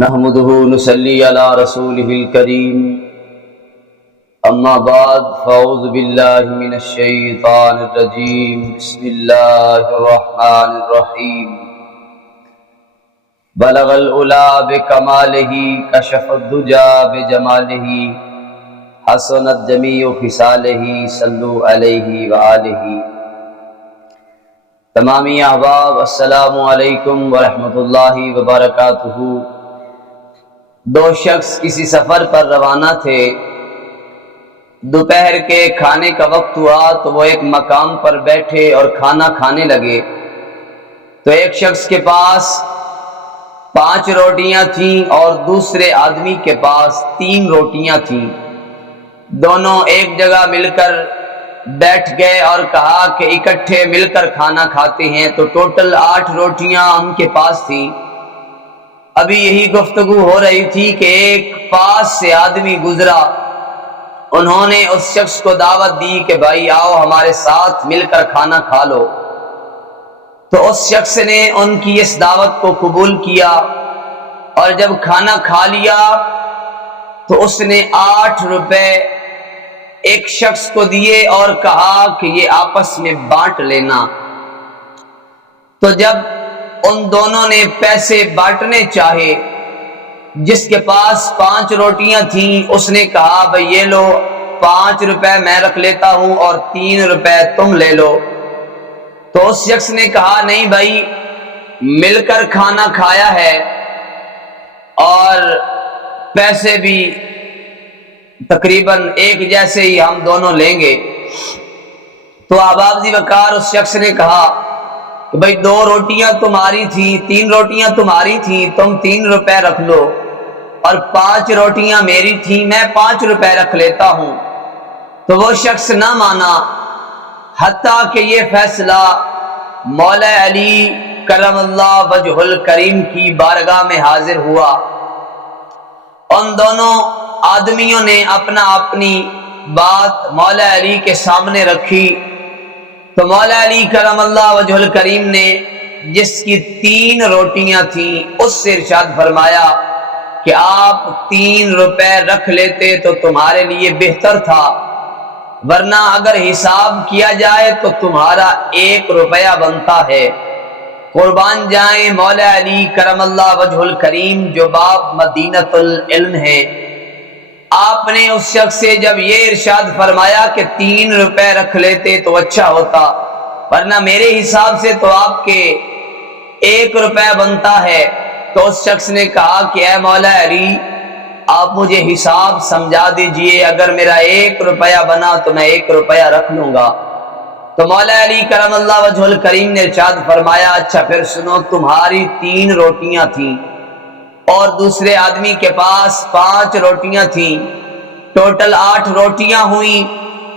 نحمده نصلي على رسوله الكريم اما بعد فاعوذ بالله من الشيطان الرجيم بسم الله الرحمن الرحيم بلغ العلا بكماله كشف الدجى بجماله حسنت جميع خصاله صلوا عليه وآله۔ تمامی احباب السلام علیکم ورحمۃ اللہ وبرکاتہ۔ دو شخص کسی سفر پر روانہ تھے۔ دوپہر کے کھانے کا وقت ہوا تو وہ ایک مقام پر بیٹھے اور کھانا کھانے لگے تو ایک شخص کے پاس 5 روٹیاں تھیں اور دوسرے آدمی کے پاس 3 روٹیاں تھیں۔ دونوں ایک جگہ مل کر بیٹھ گئے اور کہا کہ اکٹھے مل کر کھانا کھاتے ہیں، تو ٹوٹل 8 روٹیاں ان کے پاس تھیں۔ ابھی یہی گفتگو ہو رہی تھی کہ ایک پاس سے آدمی گزرا۔ انہوں نے اس شخص کو دعوت دی کہ بھائی آؤ ہمارے ساتھ مل کر کھانا کھا لو۔ تو اس شخص نے ان کی اس دعوت کو قبول کیا اور جب کھانا کھا لیا تو اس نے 8 روپے ایک شخص کو دیے اور کہا کہ یہ آپس میں بانٹ لینا۔ تو جب ان دونوں نے پیسے بانٹنے چاہے، جس کے پاس 5 روٹیاں تھیں اس نے کہا بھئی یہ لو 5 روپے میں رکھ لیتا ہوں اور 3 روپے تم لے لو۔ تو اس شخص نے کہا نہیں بھائی، مل کر کھانا کھایا ہے اور پیسے بھی تقریباً ایک جیسے ہی ہم دونوں لیں گے۔ تو آبابزی وقار اس شخص نے کہا کہ بھئی 2 روٹیاں تمہاری تھی، 3 روٹیاں تمہاری تھی، تم 3 روپے رکھ لو، اور 5 روٹیاں میری تھی، میں 5 روپے رکھ لیتا ہوں۔ تو وہ شخص نہ مانا حتیٰ کہ یہ فیصلہ مولا علی کرم اللہ وجہ الکریم کی بارگاہ میں حاضر ہوا۔ ان دونوں آدمیوں نے اپنی بات مولا علی کے سامنے رکھی تو مولا علی کرم اللہ وجہ الکریم نے جس کی 3 روٹیاں تھیں اس سے ارشاد فرمایا کہ آپ 3 روپے رکھ لیتے تو تمہارے لیے بہتر تھا، ورنہ اگر حساب کیا جائے تو تمہارا 1 روپیہ بنتا ہے۔ قربان جائیں مولا علی کرم اللہ وجہ الکریم جو باب مدینۃ العلم ہے۔ آپ نے اس شخص سے جب یہ ارشاد فرمایا کہ 3 روپے رکھ لیتے تو اچھا ہوتا، ورنہ میرے حساب سے تو آپ کے 1 روپے بنتا ہے، تو اس شخص نے کہا کہ اے مولا علی آپ مجھے حساب سمجھا دیجئے، اگر میرا 1 روپیہ بنا تو میں 1 روپیہ رکھ لوں گا۔ تو مولا علی کرم اللہ وجہ الکریم نے ارشاد فرمایا اچھا پھر سنو، تمہاری 3 روٹیاں تھیں اور دوسرے آدمی کے پاس 5 روٹیاں تھیں، ٹوٹل 8 روٹیاں ہوئیں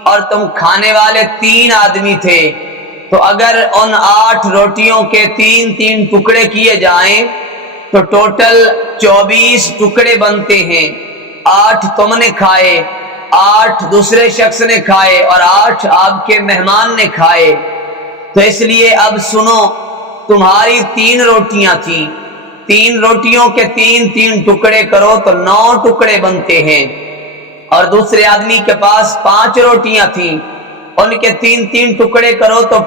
اور تم کھانے والے 3 آدمی تھے، تو اگر ان 8 روٹیوں کے 3 ٹکڑے کیے جائیں تو ٹوٹل 24 ٹکڑے بنتے ہیں۔ 8 تم نے کھائے، 8 دوسرے شخص نے کھائے اور 8 آپ کے مہمان نے کھائے۔ تو اس لیے اب سنو، تمہاری 3 روٹیاں تھیں، 3 روٹیوں کے 3 ٹکڑے کرو تو 9 ٹکڑے بنتے ہیں، اور دوسرے آدمی کے پاس 5 روٹیاں تھیں، ان کے 3 ٹکڑے کرو تو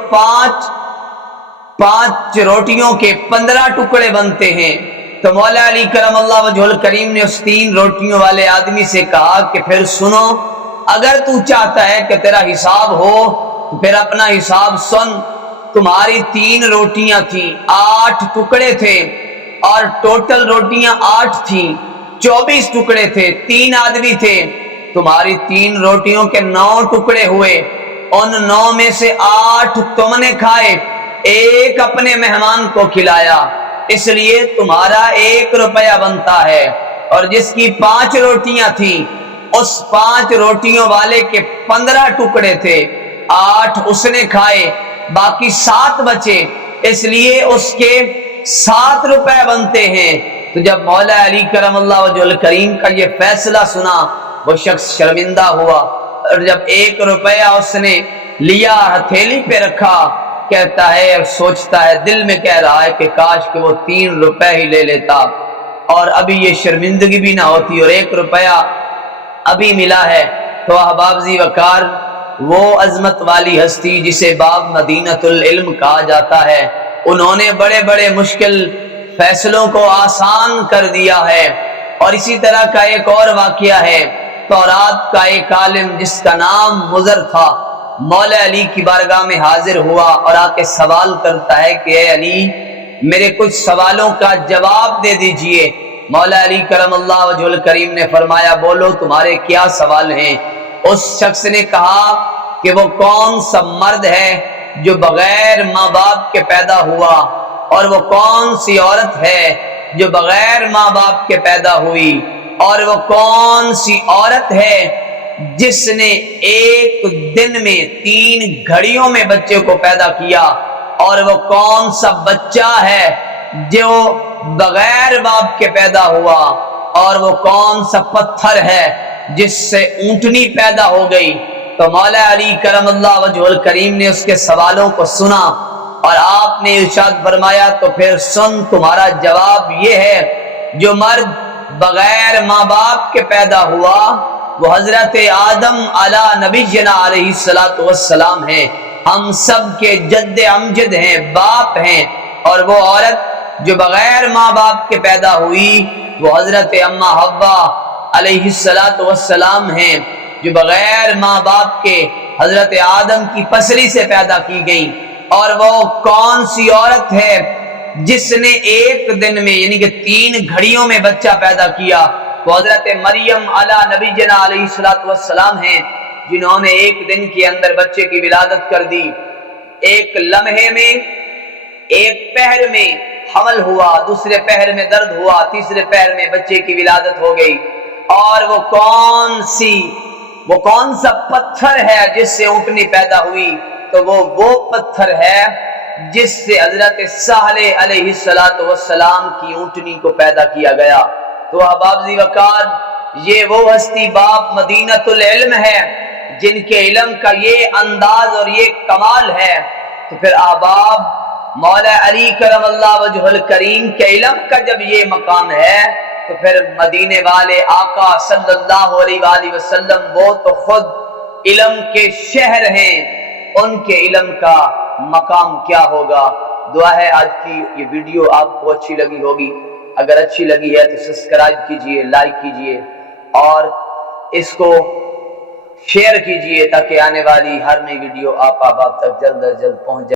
5 روٹیوں کے 15 ٹکڑے بنتے ہیں۔ تو مولا علی کرم اللہ وجہ الکریم نے اس 3 روٹیوں والے آدمی سے کہا کہ پھر سنو، اگر تو چاہتا ہے کہ تیرا حساب ہو تو پھر اپنا حساب سن۔ تمہاری 3 روٹیاں تھیں، 8 ٹکڑے تھے اور ٹوٹل روٹیاں 8 تھیں، 24 ٹکڑے تھے، 3 آدمی تھے، تمہاری 3 روٹیوں کے 9 ٹکڑے ہوئے، ان 9 میں سے 8 تم نے کھائے، 1 اپنے مہمان کو کھلایا، اس لیے تمہارا 1 روپیہ بنتا ہے۔ اور جس کی 5 روٹیاں تھیں اس 5 روٹیوں والے کے 15 ٹکڑے تھے، 8 اس نے کھائے، باقی 7 بچے، اس لیے اس کے 7 روپے بنتے ہیں۔ تو جب مولا علی کرم اللہ وجہ الکریم کا یہ فیصلہ سنا وہ شخص شرمندہ ہوا، اور جب 1 روپیہ اس نے لیا ہتھیلی پہ رکھا، کہتا ہے اور سوچتا ہے، دل میں کہہ رہا ہے کہ کاش کہ وہ 3 روپے ہی لے لیتا اور ابھی یہ شرمندگی بھی نہ ہوتی اور 1 روپیہ ابھی ملا ہے، تو احباب ذی وقار وہ عظمت والی ہستی جسے باب مدینۃ العلم کہا جاتا ہے، انہوں نے بڑے بڑے مشکل فیصلوں کو آسان کر دیا ہے۔ اور اسی طرح کا ایک اور واقعہ ہے، تورات کا ایک عالم جس کا نام مضر تھا، مولا علی کی بارگاہ میں حاضر ہوا اور آ کے سوال کرتا ہے کہ اے علی میرے کچھ سوالوں کا جواب دے دیجئے۔ مولا علی کرم اللہ وجہ الکریم نے فرمایا بولو تمہارے کیا سوال ہیں؟ اس شخص نے کہا کہ وہ کون سا مرد ہے جو بغیر ماں باپ کے پیدا ہوا، اور وہ کون سی عورت ہے جو بغیر ماں باپ کے پیدا ہوئی، اور وہ کون سی عورت ہے جس نے ایک دن میں 3 گھڑیوں میں بچے کو پیدا کیا، اور وہ کون سا بچہ ہے جو بغیر باپ کے پیدا ہوا، اور وہ کون سا پتھر ہے جس سے اونٹنی پیدا ہو گئی۔ تو مولا علی کرم اللہ وجہ الکریم نے اس کے سوالوں کو سنا اور آپ نے ارشاد فرمایا تو پھر سن تمہارا جواب یہ ہے، جو مرد بغیر ماں باپ کے پیدا ہوا وہ حضرت آدم علی نبینا علیہ السلام ہیں، ہم سب کے جد امجد ہیں، باپ ہیں، اور وہ عورت جو بغیر ماں باپ کے پیدا ہوئی وہ حضرت اما حوا علیہ السلام ہیں، جو بغیر ماں باپ کے حضرت آدم کی پسلی سے پیدا کی گئی۔ اور وہ کون سی عورت ہے جس نے ایک دن میں یعنی کہ 3 گھڑیوں میں بچہ پیدا کیا، وہ حضرت مریم علی نبی جنا علیہ السلام ہیں، جنہوں نے ایک دن کے اندر بچے کی ولادت کر دی، ایک لمحے میں، ایک پہر میں حمل ہوا، دوسرے پہر میں درد ہوا، تیسرے پہر میں بچے کی ولادت ہو گئی۔ اور وہ کون سا پتھر ہے جس سے اونٹنی پیدا ہوئی؟ تو وہ پتھر ہے جس سے حضرت صالح علیہ السلام کی اونٹنی کو پیدا کیا گیا۔ تو احباب ذی وقار یہ وہ ہستی باب مدینۃ العلم ہے جن کے علم کا یہ انداز اور یہ کمال ہے۔ تو پھر احباب مولا علی کرم اللہ وجہ الکریم کے علم کا جب یہ مقام ہے تو پھر مدینے والے آقا صلی اللہ علیہ وآلہ وسلم وہ تو خود علم کے شہر ہیں، ان کے علم کا مقام کیا ہوگا۔ دعا ہے آج کی یہ ویڈیو آپ کو اچھی لگی ہوگی، اگر اچھی لگی ہے تو سبسکرائب کیجئے، لائک کیجئے اور اس کو شیئر کیجئے تاکہ آنے والی ہر نئی ویڈیو آپ تک جلد از جلد پہنچ جائے۔